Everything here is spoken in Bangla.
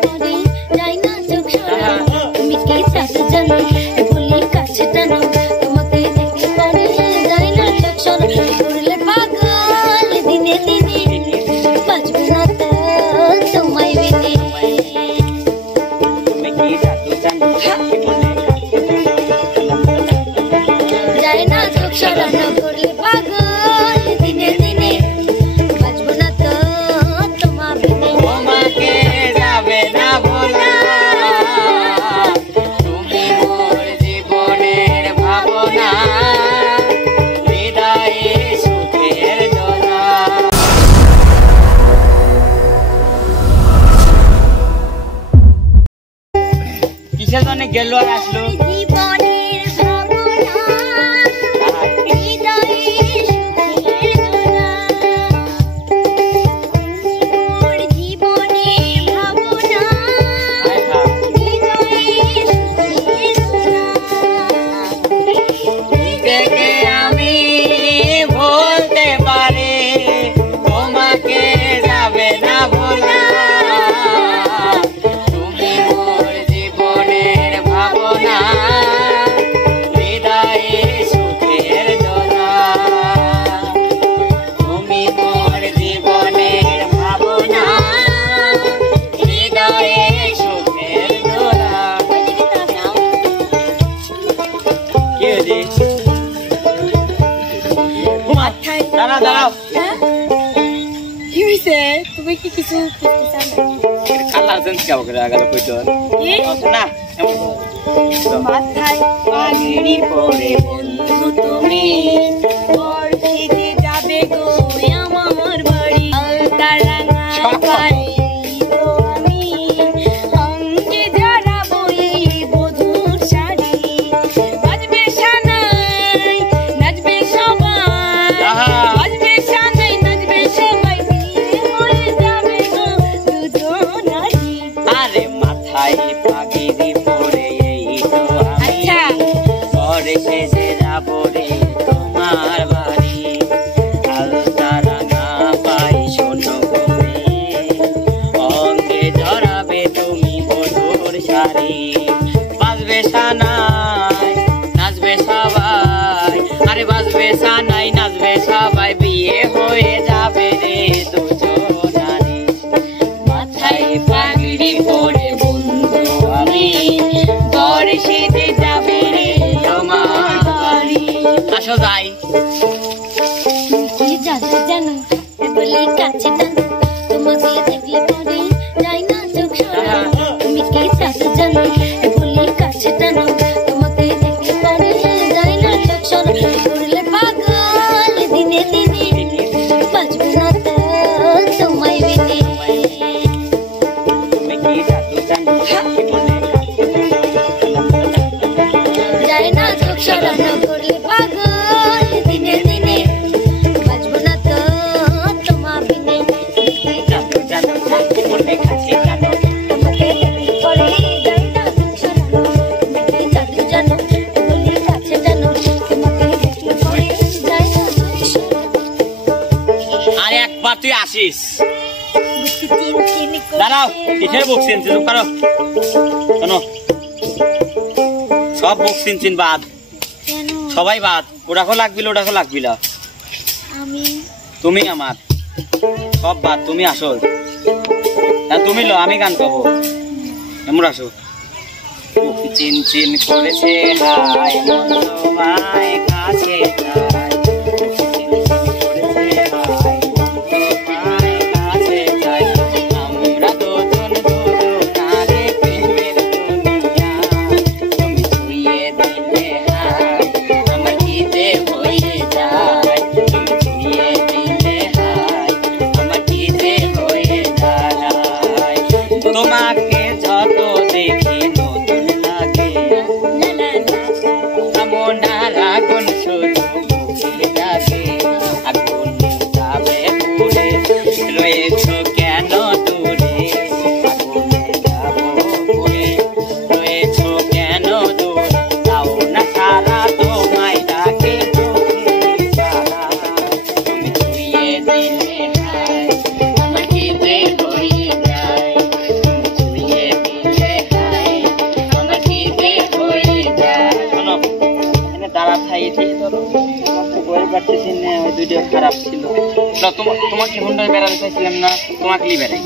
পরে যাই না চোখ সরানো তুমি কি চাও জানো বলি কাছে টানো তোমাকে দেখলে পরে যাই না চোখ সরানো করলে পাগল দিনে দিনে বাজবো না তো তোমায় বিনে তুমি কি চাও জানো যাই না চোখ সরানো করলে পাগল দিনে দিনে বাজবো না তো তোমার বিনে তোমাকে যাবে না ভোলা তুমি মোর জীবনের ভাবনা হৃদয়ে সুখের দোলা কিসের জন্য গেল আর আসলো জীবনের ভাবনা হৃদয়ে সুখের দোলা মোর জীবনের ভাবনা হৃদয়ে সুখের দোলা দেখে আমি বলতে পারি তোমাকে যাবে না ভোলা তুমি মোর জীবনের ভাবনা হৃদয়ে সুখের দোলা তুমি মোর জীবনের ভাবনা হৃদয়ে সুখের দোলা কি হয়েছে দাঁড়াও দাঁড়াও কি হইছে তুমি কি কিছু করতে চাও কালার চেঞ্জ কেমন করে আগালে কইতো না মাথায় পাগড়ি পরে বন্ধু তুমি পর থেকে যাবে গো আমার বাড়ি আলতারাঙা পায়ে তো আমি অঙ্গে জড়াবো এই বধূর শাড়ি বাজবে সানাই নাচবে সবাই বাজবে সানাই নাচবে সবাই বিয়ে হয়ে যাবে গো দুজনারি আরে মাথায় পাগড়ি পরে এই তো আমি পরে সেজে যাবো রে তোমার বাড়ি আলতারাঙা পাই শোনো গো অঙ্গে জড়াবে তুমি বধুর শাড়ি বাজবে সানাই নাচবে সবাই আরে বাজবে সানাই নাচবে সবাই বিয়ে হয়ে যাবে রে দুজনারি মাথায় পাগড়ি পরে বন্ধু আমি বরে সেজে যাবে রে তোমার বাড়ি আসো যাই কি জানো জানো বলি কাছে টানো তোমাকে দেখলে পরে যাই না চোখ সরানো তুমি কি চাও জানো বলি কাছে টানো তোমাকে দেখলে পরে যাই না চোখ সরানো করলে পাগল দিনে দিনে বাজবো না তো তোমায় বিনে তুমি কি জাদু জানো যাই না চোখ সরানো করলে পাগল দিনে দিনে বাজবো না তো তোমার বিনে জাদু জানো মনে কাছে জানো তোমাকে দেখলে পরে যাই না চোখ সরানো তুমি কি জাদু জানো বলি কাছে জানো তোমাকে দেখলে পরে যাই না চোখ সরানো আর একবার তুই আসিস বুঝতে চিন চিন করে দাঁড়াও কিসের বুক চিন চিন করো শোনো সব বুক চিন চিন বাদ কেন সবাই বাদ ওটাকে লাগবিল ওটাকে লাগবিল আমি তুমি আমার সব বাদ তুমি আসো তুমি লো আমি গান গাবো এমন আসো বুক চিন চিন করেছে হায় মন তোমায় কাছে চায় বুক চিন চিন করেছে হায় মন তোমায় কাছে চায় আমরা দুজন দুজনারে প্রেমের দুনিয়া তুমি ছুঁয়ে দিলে হায় আমার খিদে হয়ে যায় তুমি ছুঁয়ে দিলে হায় আমার খিদে হয়ে যায় তোমাকে যত দেখি নতুন লাগে লা লা লা মনার আগুন শুধু মুখে লাগে আগুন যাবে পুড়ে রয়েছো কেন দূরে আগুন যাবো পুড়ে রয়েছো কেন দূরে তাও না সারা তোমায় ডাকে তুমি ছুঁয়ে দিলে হায় আমার খিদে হয়ে যায় তুমি পারতেছি না, ওই দুইটা খারাপ ছিল। তোমাকে হুন্ডায় বেড়াতে চাইছিলাম না, তোমাকে বেড়াই